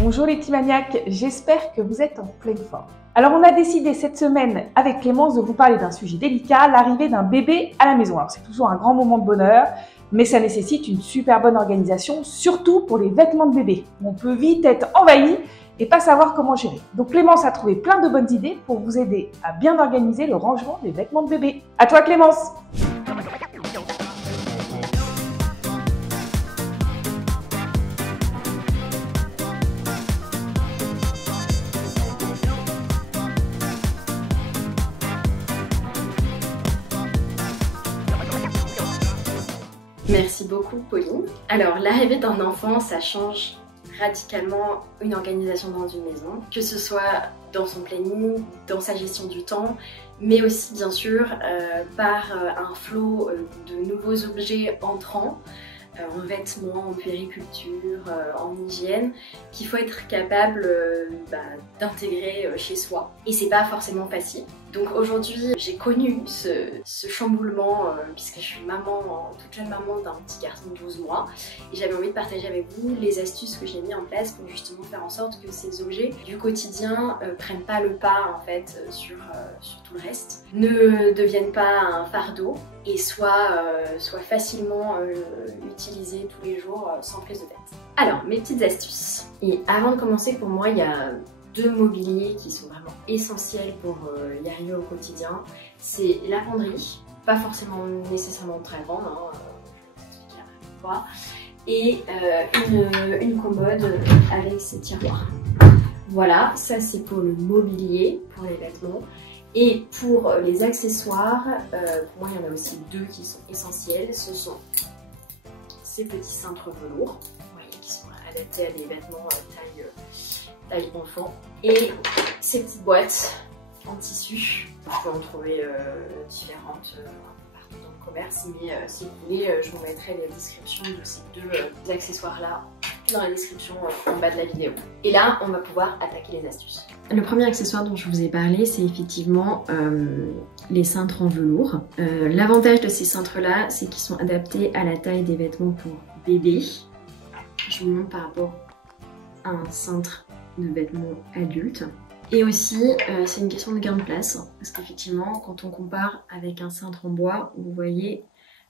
Bonjour les petits maniaques, j'espère que vous êtes en pleine forme. Alors on a décidé cette semaine avec Clémence de vous parler d'un sujet délicat, l'arrivée d'un bébé à la maison. Alors c'est toujours un grand moment de bonheur, mais ça nécessite une super bonne organisation, surtout pour les vêtements de bébé. On peut vite être envahi et pas savoir comment gérer. Donc Clémence a trouvé plein de bonnes idées pour vous aider à bien organiser le rangement des vêtements de bébé. À toi Clémence! Merci beaucoup Pauline. Alors l'arrivée d'un enfant, ça change radicalement une organisation dans une maison, que ce soit dans son planning, dans sa gestion du temps, mais aussi bien sûr par un flot de nouveaux objets entrants, en vêtements, en puériculture, en hygiène, qu'il faut être capable d'intégrer chez soi. Et c'est pas forcément facile. Donc aujourd'hui, j'ai connu ce chamboulement puisque je suis maman, toute jeune maman d'un petit garçon de 12 mois et j'avais envie de partager avec vous les astuces que j'ai mis en place pour justement faire en sorte que ces objets du quotidien prennent pas le pas en fait sur tout le reste, ne deviennent pas un fardeau et soient facilement utilisés tous les jours sans prise de tête. Alors, mes petites astuces. Et avant de commencer, pour moi, il y a deux mobiliers qui sont vraiment essentiels pour y arriver au quotidien. C'est la penderie, pas forcément nécessairement très grande, je vais vous expliquer pourquoi, et une commode avec ses tiroirs. Voilà, ça c'est pour le mobilier, pour les vêtements. Et pour les accessoires, pour moi il y en a aussi deux qui sont essentiels. Ce sont ces petits cintres velours, vous voyez, qui sont adaptés à des vêtements taille enfant. Et ces petites boîtes en tissu. Vous pouvez en trouver différentes un peu partout dans le commerce, mais si vous voulez, je vous mettrai les descriptions de ces deux accessoires-là dans la description en bas de la vidéo. Et là, on va pouvoir attaquer les astuces. Le premier accessoire dont je vous ai parlé, c'est effectivement les cintres en velours. L'avantage de ces cintres-là, c'est qu'ils sont adaptés à la taille des vêtements pour bébé. Je vous montre par rapport à un cintre de vêtements adultes. Et aussi, c'est une question de gain de place, parce qu'effectivement, quand on compare avec un cintre en bois, vous voyez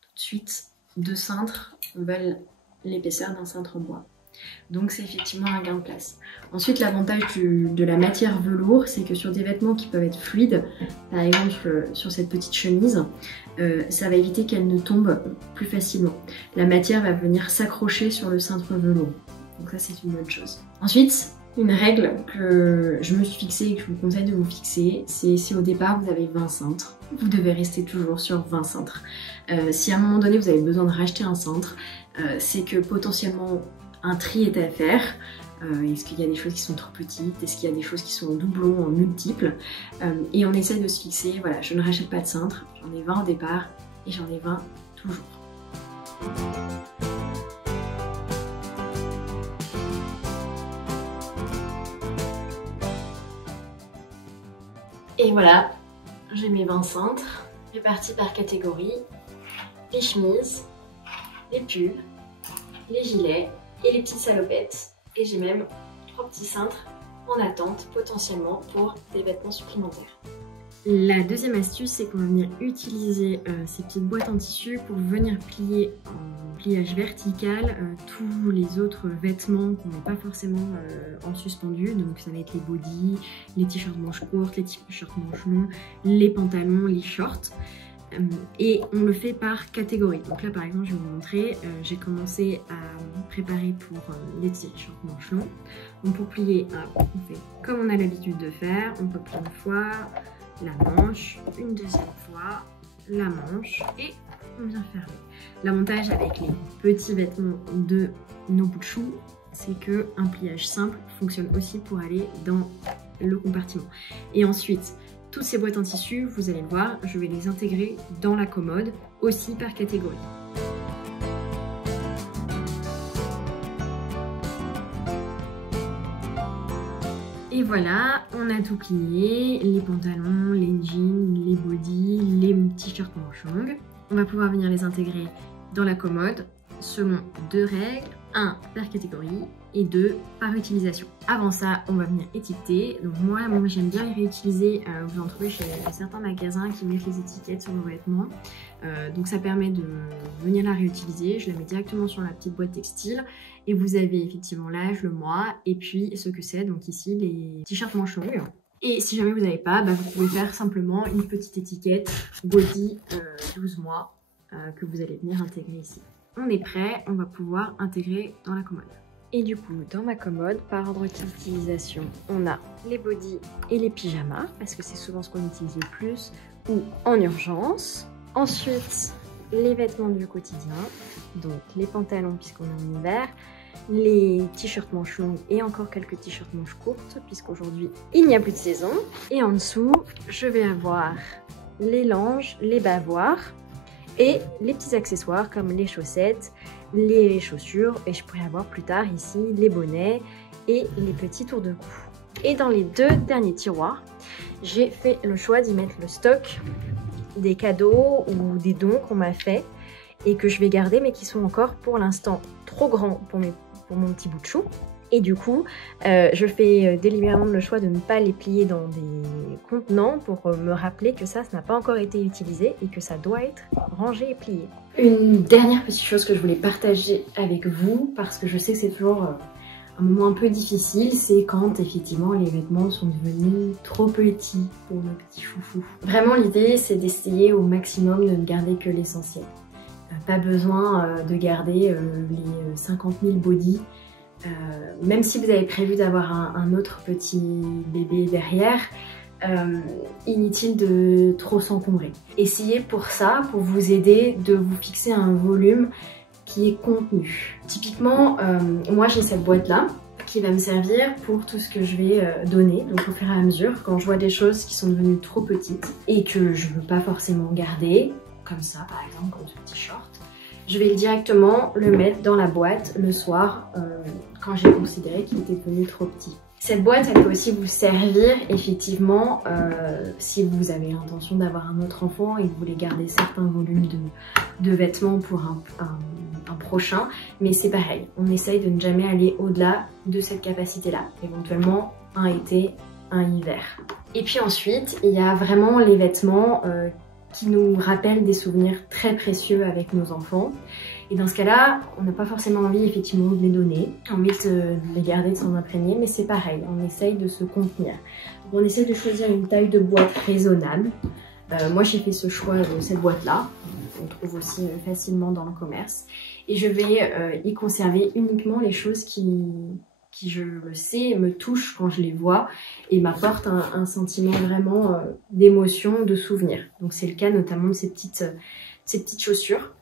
tout de suite, deux cintres valent l'épaisseur d'un cintre en bois. Donc c'est effectivement un gain de place. Ensuite, l'avantage de la matière velours, c'est que sur des vêtements qui peuvent être fluides, par exemple sur cette petite chemise, ça va éviter qu'elle ne tombe plus facilement. La matière va venir s'accrocher sur le cintre velours. Donc ça, c'est une bonne chose. Ensuite, une règle que je me suis fixée et que je vous conseille de vous fixer, c'est si au départ vous avez 20 cintres, vous devez rester toujours sur 20 cintres. Si à un moment donné vous avez besoin de racheter un cintre, c'est que potentiellement un tri est à faire. Est-ce qu'il y a des choses qui sont trop petites? Est-ce qu'il y a des choses qui sont en doublon, en multiples? Et on essaie de se fixer, voilà, je ne rachète pas de cintre, j'en ai 20 au départ et j'en ai 20 toujours. Et voilà, j'ai mes 20 cintres, répartis par catégorie, les chemises, les pulls, les gilets et les petites salopettes. Et j'ai même 3 petits cintres en attente potentiellement pour des vêtements supplémentaires. La deuxième astuce, c'est qu'on va venir utiliser ces petites boîtes en tissu pour venir plier en pliage vertical tous les autres vêtements qu'on met pas forcément en suspendu. Donc ça va être les bodys, les t-shirts manches courtes, les t-shirts manches longs, les pantalons, les shorts. Et on le fait par catégorie. Donc là par exemple je vais vous montrer, j'ai commencé à préparer pour les t-shirts manches longs. Donc pour plier, on fait comme on a l'habitude de faire, on peut plier une fois la manche, une deuxième fois la manche et on vient fermer. L'avantage avec les petits vêtements de nos bouts de chou, c'est qu'un pliage simple fonctionne aussi pour aller dans le compartiment. Et ensuite, toutes ces boîtes en tissu, vous allez le voir, je vais les intégrer dans la commode, aussi par catégorie. Et voilà, on a tout plié, les pantalons, les jeans, les bodys, les t-shirts manches longues. On va pouvoir venir les intégrer dans la commode selon deux règles. 1 par catégorie et 2 par utilisation. Avant ça, on va venir étiqueter. Donc moi j'aime bien les réutiliser. Vous en trouvez chez certains magasins qui mettent les étiquettes sur vos vêtements. Donc ça permet de venir la réutiliser. Je la mets directement sur la petite boîte textile. Et vous avez effectivement l'âge, le mois et puis ce que c'est. Donc ici les t-shirts manches longues. Et si jamais vous n'avez pas, vous pouvez faire simplement une petite étiquette body 12 mois que vous allez venir intégrer ici. On est prêt, on va pouvoir intégrer dans la commode. Et du coup, dans ma commode, par ordre d'utilisation, on a les bodys et les pyjamas, parce que c'est souvent ce qu'on utilise le plus, ou en urgence. Ensuite, les vêtements du quotidien, donc les pantalons puisqu'on est en hiver, les t-shirts manches longues et encore quelques t-shirts manches courtes, puisqu'aujourd'hui, il n'y a plus de saison. Et en dessous, je vais avoir les langes, les bavoirs, et les petits accessoires comme les chaussettes, les chaussures et je pourrais avoir plus tard ici les bonnets et les petits tours de cou. Et dans les deux derniers tiroirs, j'ai fait le choix d'y mettre le stock des cadeaux ou des dons qu'on m'a fait et que je vais garder mais qui sont encore pour l'instant trop grands pour mon petit bout de chou. Et du coup, je fais délibérément le choix de ne pas les plier dans des contenants pour me rappeler que ça n'a pas encore été utilisé et que ça doit être rangé et plié. Une dernière petite chose que je voulais partager avec vous, parce que je sais que c'est toujours un moment un peu difficile, c'est quand effectivement les vêtements sont devenus trop petits pour nos petits chouchous. Vraiment l'idée c'est d'essayer au maximum de ne garder que l'essentiel. Pas besoin de garder les 50 000 bodys. Même si vous avez prévu d'avoir un autre petit bébé derrière, inutile de trop s'encombrer. Essayez pour ça, pour vous aider, de vous fixer un volume qui est contenu. Typiquement, moi j'ai cette boîte là qui va me servir pour tout ce que je vais donner, donc au fur et à mesure, quand je vois des choses qui sont devenues trop petites et que je ne veux pas forcément garder, comme ça par exemple, comme ce petit short, je vais directement le mettre dans la boîte le soir quand j'ai considéré qu'il était devenu trop petit. Cette boîte, elle peut aussi vous servir effectivement si vous avez l'intention d'avoir un autre enfant et que vous voulez garder certains volumes de vêtements pour un prochain. Mais c'est pareil, on essaye de ne jamais aller au-delà de cette capacité-là. Éventuellement un été, un hiver. Et puis ensuite, il y a vraiment les vêtements qui nous rappellent des souvenirs très précieux avec nos enfants. Et dans ce cas-là, on n'a pas forcément envie effectivement de les donner, envie de les garder, de s'en imprégner, mais c'est pareil, on essaye de se contenir. Donc on essaye de choisir une taille de boîte raisonnable. Moi j'ai fait ce choix de cette boîte-là, on trouve aussi facilement dans le commerce. Et je vais y conserver uniquement les choses qui je le sais, me touchent quand je les vois et m'apportent un sentiment vraiment d'émotion, de souvenir. Donc c'est le cas notamment de ces petites chaussures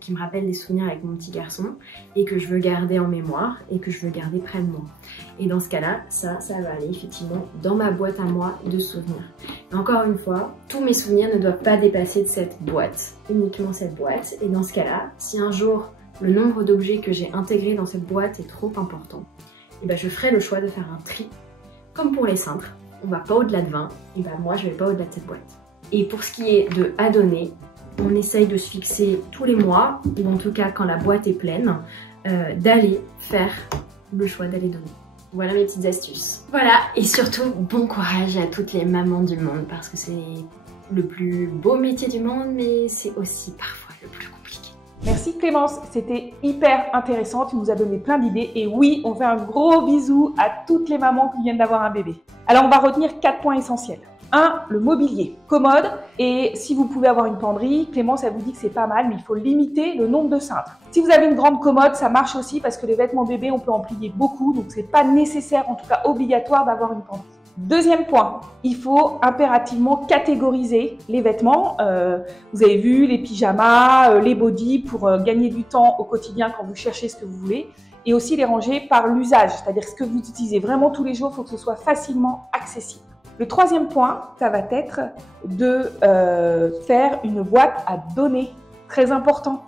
qui me rappellent des souvenirs avec mon petit garçon et que je veux garder en mémoire et que je veux garder près de moi. Et dans ce cas-là, ça va aller effectivement dans ma boîte à moi de souvenirs. Et encore une fois, tous mes souvenirs ne doivent pas dépasser de cette boîte, uniquement cette boîte. Et dans ce cas-là, si un jour le nombre d'objets que j'ai intégrés dans cette boîte est trop important, et ben je ferai le choix de faire un tri. Comme pour les cintres, on va pas au-delà de 20, et ben moi je vais pas au-delà de cette boîte. Et pour ce qui est de à donner, on essaye de se fixer tous les mois, ou en tout cas quand la boîte est pleine, d'aller faire le choix d'aller donner. Voilà mes petites astuces. Voilà, et surtout bon courage à toutes les mamans du monde, parce que c'est le plus beau métier du monde, mais c'est aussi parfois le plus compliqué. Merci Clémence, c'était hyper intéressant, tu nous as donné plein d'idées et oui, on fait un gros bisou à toutes les mamans qui viennent d'avoir un bébé. Alors on va retenir 4 points essentiels. 1. Le mobilier, commode, et si vous pouvez avoir une penderie, Clémence elle vous dit que c'est pas mal, mais il faut limiter le nombre de cintres. Si vous avez une grande commode, ça marche aussi parce que les vêtements bébés, on peut en plier beaucoup, donc c'est pas nécessaire, en tout cas obligatoire d'avoir une penderie. Deuxième point, il faut impérativement catégoriser les vêtements. Vous avez vu les pyjamas, les bodys pour gagner du temps au quotidien quand vous cherchez ce que vous voulez. Et aussi les ranger par l'usage, c'est-à-dire ce que vous utilisez vraiment tous les jours, il faut que ce soit facilement accessible. Le troisième point, ça va être de faire une boîte à donner, très important.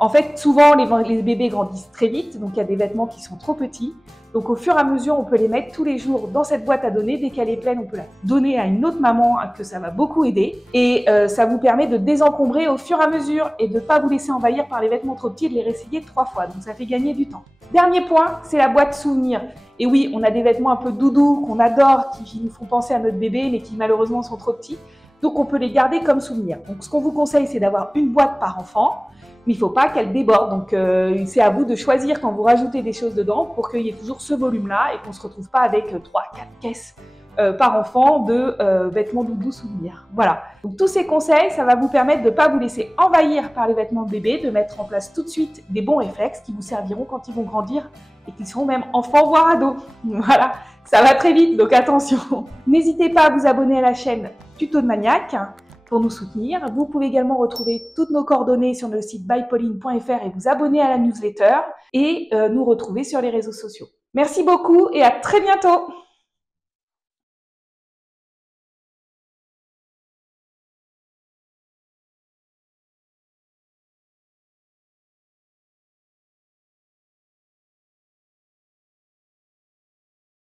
En fait, souvent, les bébés grandissent très vite, donc il y a des vêtements qui sont trop petits. Donc au fur et à mesure, on peut les mettre tous les jours dans cette boîte à données. Dès qu'elle est pleine, on peut la donner à une autre maman, que ça va beaucoup aider. Et ça vous permet de désencombrer au fur et à mesure et de ne pas vous laisser envahir par les vêtements trop petits et de les réessayer 3 fois. Donc ça fait gagner du temps. Dernier point, c'est la boîte souvenir. Et oui, on a des vêtements un peu doudous qu'on adore, qui nous font penser à notre bébé, mais qui malheureusement sont trop petits. Donc on peut les garder comme souvenir. Donc ce qu'on vous conseille, c'est d'avoir une boîte par enfant. Mais il ne faut pas qu'elle déborde, donc c'est à vous de choisir quand vous rajoutez des choses dedans pour qu'il y ait toujours ce volume-là et qu'on ne se retrouve pas avec 3-4 caisses par enfant de vêtements doudou souvenirs. Voilà, donc tous ces conseils, ça va vous permettre de ne pas vous laisser envahir par les vêtements de bébé, de mettre en place tout de suite des bons réflexes qui vous serviront quand ils vont grandir et qu'ils seront même enfants voire ados. Voilà, ça va très vite, donc attention. N'hésitez pas à vous abonner à la chaîne Tuto de Maniaque pour nous soutenir. Vous pouvez également retrouver toutes nos coordonnées sur le site bypauline.fr et vous abonner à la newsletter et nous retrouver sur les réseaux sociaux. Merci beaucoup et à très bientôt.